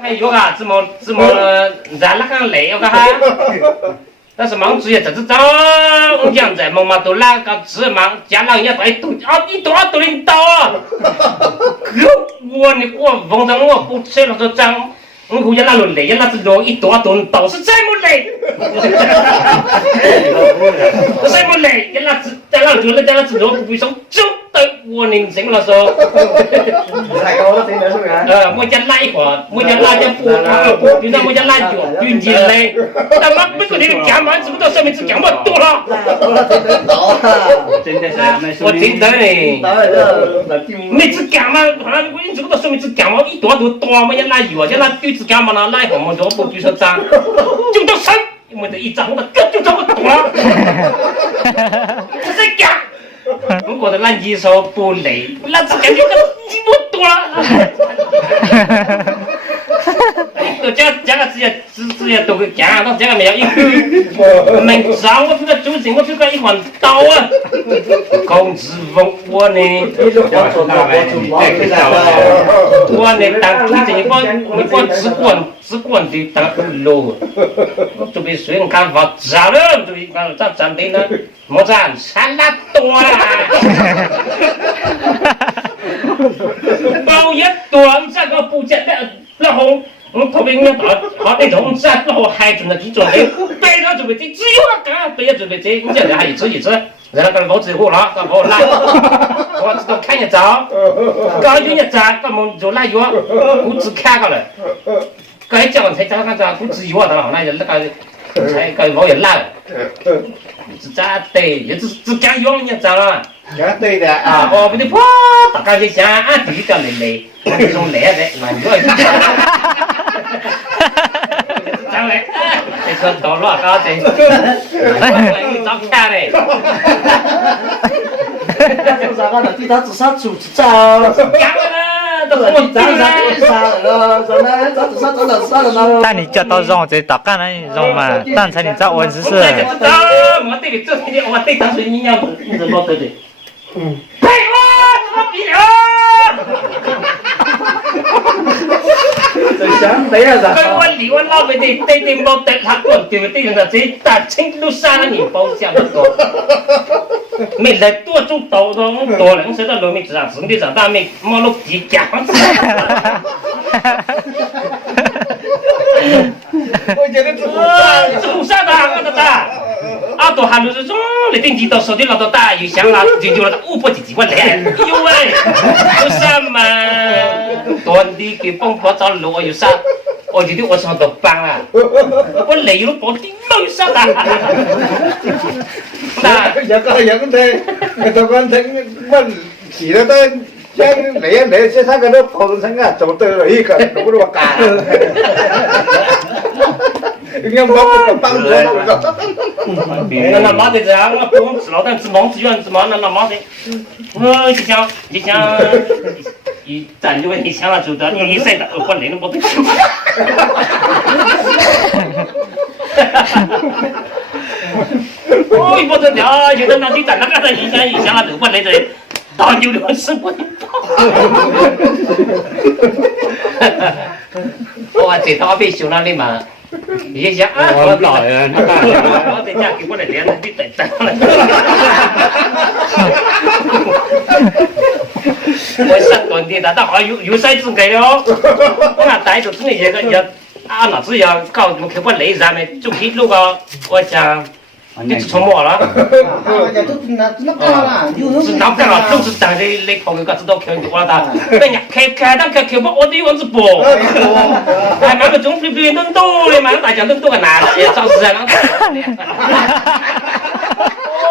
还有啊，怎么咱那个累个哈？但是忙职业这张讲在忙嘛都那个职忙，家长也在都一多都领导啊！我逢着我不吃了这张。我估计那路累，那只路一多吨都是这么累，这么累，那路只路不会说就对我认真了说。太高了，真的是不是？我家拉一块，我家拉点布，比如我家拉脚，运气累，但我没觉得你干嘛，只不过上面只干嘛多了。真的是，我真的嘞，你只干嘛？好像我只不过上面只干嘛一多都多，我家拉油，家拉对。干嘛呢？那一会我就不比说脏，就到三，我的一张我就这么多了，这是干。我觉得那你说不累，那只感觉这么多了。这个直接都给干，到这个没有一个没找我这个主人，我这个一环刀啊，控制我呢，我呢当推荐你把只管的当路，准备随人看法咋了？准备看咋站的呢？莫站山那多啦，包也多，这个不见得然后。我特别我好那种在然后还准备几种的，背着准备这只有我干，背着准备这，你这还一只，然后跟我自己过了，跟我来，我知道看一招，刚有一招，干么就来药，我只看个了，该讲才讲看着，我只有我的了，那就那个才跟我也来，只咋对，也只讲用一招了。对的啊，我不得跑，大家就想俺弟叫累，我这种累的，那你要张磊，这说到了高的，你找看嘞。啥个的？对他至少出招。干了，都是我但你叫到让这打干了，让嘛，但才你找我只是。我对你这些，我对当时你要你怎么对的？对我怎么比了？想对啊，跟我离我老辈的对冇对他讲对对人家这大青都杀了你包厢那个，没来多种多多人谁的农民市场，城里长大没马路地讲。我觉得做啥的？我的大，啊，都还是说你定期到手里老多大，有想啦，就了五百几万来，有哎，有啥嘛？当地给帮婆找路有啥？我觉得我上到班了，我累了，我顶没啥的。那有個人就講聽乜時都得。你先生佢都破到身啊，做對女嘅，我都話假。應該冇幫助那妈的这样，我不用吃老蛋，吃忙吃远吃忙，那妈的，我就想，一站就你想了就得，你谁的我累了我不吃。哦，不得了，有的那你站那个一想了就我累着。到有的是不能我这套被修了的嘛，也想啊，我老人，我在家给我的脸都被等了。我上短的，但好有赛制给了，我带着真的也啊，那只要搞什么给我累上面就可以录个，我想。你是从我了？是哪干了？都是当的来跑个知道开我了的。哎呀，开不我得往子播。哎，买个中飞飞能多的嘛，大家能多个男的，也找时间能。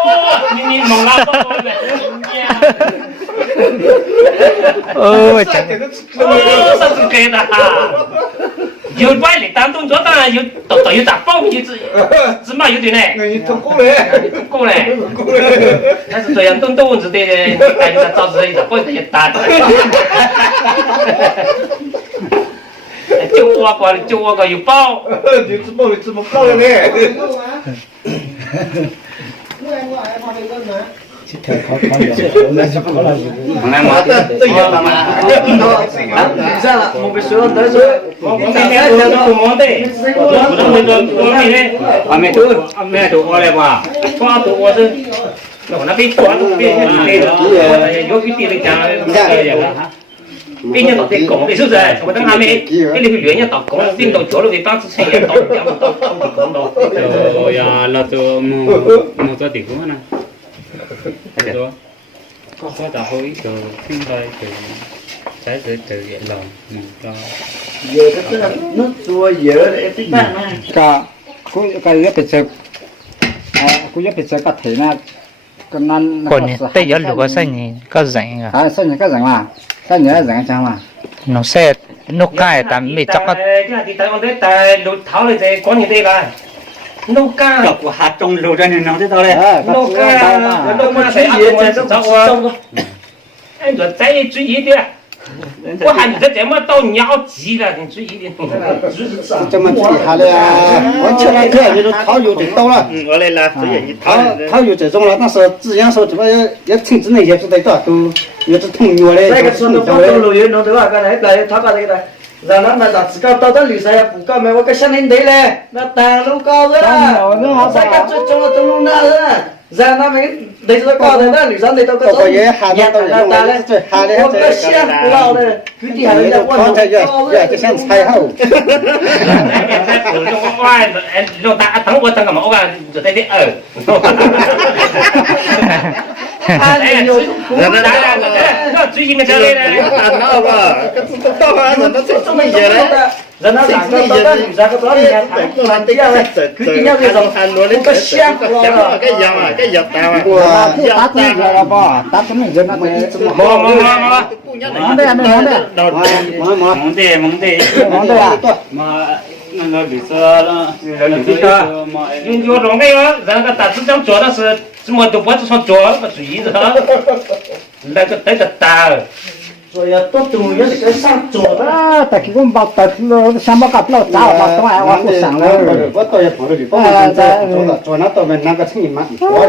哦，你弄了哦，上次给的哈。有外力当动作，当然有都有打爆米芝麻有点嘞。你通过嘞，通过嘞。但是这样动动子的，感觉他招子一打，不会也打的。就我个有包。你怎么包的嘞？我还怕被问呢。来嘛，对呀嘛，算了，我们说都是我今天我不忙的，我那个我们呢，还没读过来吧？抓读我是，我那边抓读边的，有一点的讲，边人哋講嘅，是不是？我等下面，你去原一度講，邊度做到你當之前嘅度，有冇到講到？就呀，那就冇做地方呢，係咗，我就好一就應該就在這就業咯，有的这那做有的这办嘛， ก็เยอะไปเจอกูเยอะไปเจอก็เถนะก็นั่น คนนี้แต่ยอดหรือว่าเส้นนี้ก็แรงอ่ะ เส้นนี้ก็แรงมาเส้นนี้แรงจังมา หนูเส้นนกไก่แต่ไม่จับก็ ที่แต่วันนี้แต่ดูเท้าเลยจะก้อนอย่างนี้ละนกกา 就我下中路在你腦袋度咧， นกกานกกาใส่อาตัวจะ走啊，哎，你再注意点。我喊你这怎么到鸟急了？你注意点。จะมันที่หาเลย我前两天就是他有点到了我嚟啦，所以他有这种了但是只要说怎么要停止那些就得到都也是同意嘞 那个说的光走路员弄对吧？刚才来他把这个，然后那自个到这旅上也不搞没，我个乡邻队嘞，那大路搞的啦，这个最重要中路那人。然后他们那时候搞的那旅上队都个走，也喊他到那打嘞，我个乡不老的，具体还是在我也就像猜后用打等我等个嘛，我讲就在这哎，那最近的这里呢？那吧，到晚上那这么热嘞。然后两个都在旅上个找人家谈，谈这样嘞，具体要这种，我个乡不老的。cái dòng à cái dọc tàu à 我打这个了吧打这么热那么忙的忙的忙的忙的啊 mà nó bị sợ nó bị sợ mà 你我弄那个，然后大致上做的是怎么都不是说做，不注意的，那个大。所以都重要是上做的。แต่คิดว่าบอกแต่ช่างบอกกับเราจ้าบอกต้องเอาผู้สั่งเลยว่าตัวจะผลหรือเปล่าจะตัวนั้นตัวเป็นนักก็ที่มาอีกตัว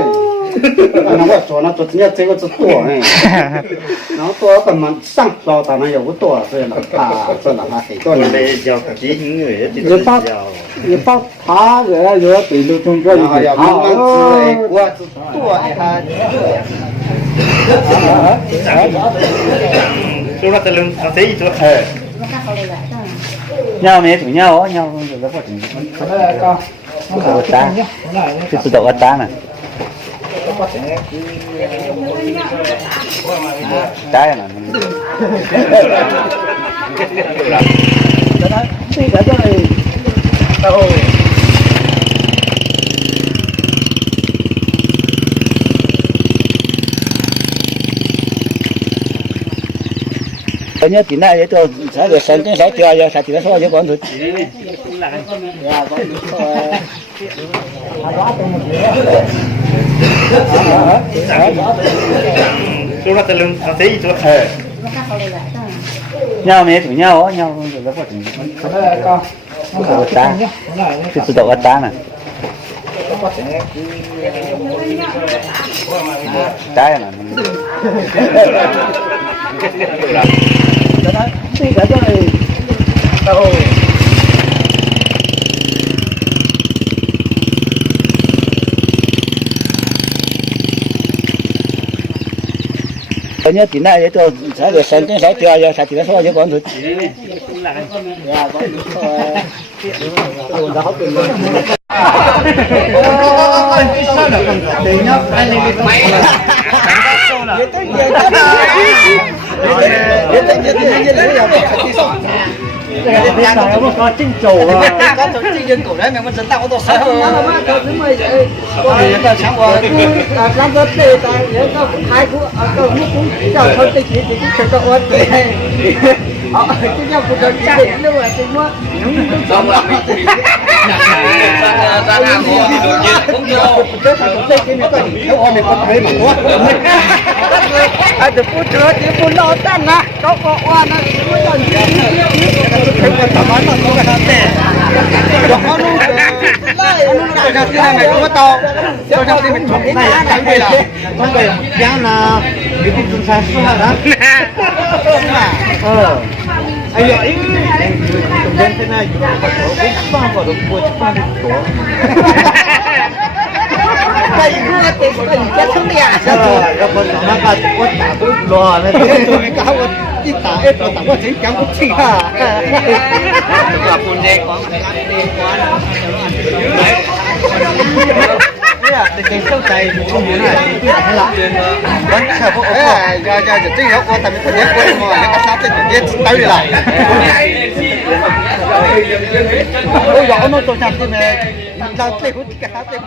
นั่นว่าตัวนั้นตัวนี้这个是ตัว然后ตัวก็มันสั่งเราแต่นั้น有ตัว所以这哪怕很多人叫几型的你把你把他这有对路中国你要慢慢吃我是多一下chỗ là tờ lưng nó thấy chỗ nhau mấy tụi nhau nhau rồi nó phát triển có ta cái tự động ta nè trái là nhớ tí này cho sẽ được sáng cái sẽ chờ giờ sẽ thì nó so với con thôi chỗ là tờ lưng nó thấy chỗ nhau mấy tụi nhau rồi nó phát triển có ta cái tự động ta nè trái là nhớ tí này cho sẽ được sáng cái sẽ chờ giờ sẽ thì nó so với con thôi có chính chủ có chính dân cổ đấy mà mình dẫn tạo tôi sai hơn mà có thứ mày vậy có gì ta sáng qua làm rất tệ ta nhớ có hai cú có một cú chào thôi thì chỉ có ớt vậy cái nhau của tôi chạy luôn rồi thì mua xong rồi ai được phút nữa thì phút lo tan na có oan na mới còn thấy có tầm ăn mà có cái thế đó nó lại tôi cho cái này cũng có to tôi cho cái mình chọn này chẳng đây là con đây giang là cái gì cũng sai sai đó ai vậy chúng bên thế này chúng có chỗ cái bao vào được mua chút bao được chỗ đây cũng là tiền của mình chết không đi à sao rồi nó còn nó cả có cả cái lò này tôi cái cáo cái tả ép nó tả có chính cảm cũng chỉ à là phun đen quá cái sâu tay không muốn này hay là vẫn sợ phụ giờ chính nó có tầm thời gian quên mà cái sao tên của biết tới lại ôi gió nó tôi chặt thì mẹ làm sao tiền của cái sao tiền